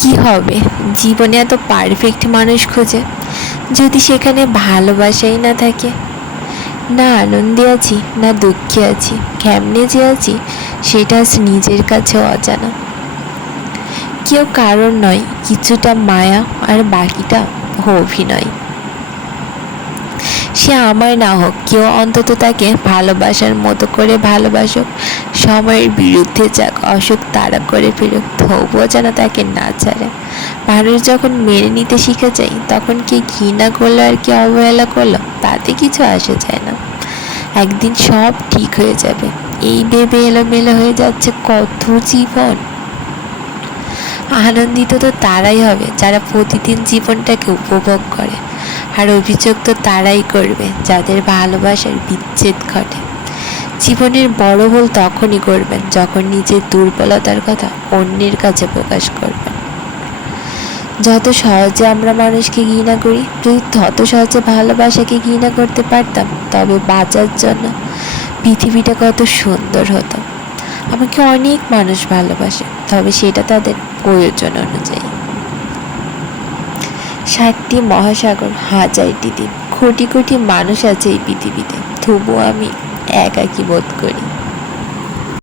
কি হবে, জীবনে এত পারফেক্ট মানুষ খোঁজে, যদি সেখানে ভালোবাসাই না থাকে। না আনন্দে আছি না দুঃখে আছি, কেমনে যে আছি সেটা আজ নিজের কাছে অজানা। কেউ কারণ নয়, কিছুটা মায়া আর বাকিটা অভিনয়। সে আমার না হোক, কেউ অন্তত তাকে ভালোবাসার মতো করে ভালোবাসুক, সময়ের বিরুদ্ধে যাক, অসুখ তাড়া করে ফিরুক, তবুও যেন তাকে না ছাড়ে। মানুষ যখন মেনে নিতে শিখে যায়, তখন কে ঘৃণা করলো আর কে অবহেলা করলো তাতে কিছু আসে যায় না। একদিন সব ঠিক হয়ে যাবে, এই ভেবে এলোমেলো হয়ে যাচ্ছে কত জীবন। আনন্দিত তো তারাই হবে যারা প্রতিদিন জীবনটাকে উপভোগ করে, আর অভিযোগ তো তারাই করবে যাদের ভালোবাসার বিচ্ছেদ ঘটে। জীবনের বড় ভুল তখনই করবেন যখন নিজের দুর্বলতার কথা অন্যের কাছে প্রকাশ করবেন। যত সহজে আমরা মানুষকে ঘৃণা করি, যদি তত সহজে ভালোবাসাকে ঘৃণা করতে পারতাম, তবে বাঁচার জন্য পৃথিবীটা কত সুন্দর হতো। আমাকে অনেক মানুষ ভালোবাসে, তবে সেটা তাদের প্রয়োজন অনুযায়ী। 7টি মহাসাগর, হাজারটি দ্বীপ, কোটি কোটি মানুষ আছে এই পৃথিবীতে, তবুও আমি একাকী বোধ করি।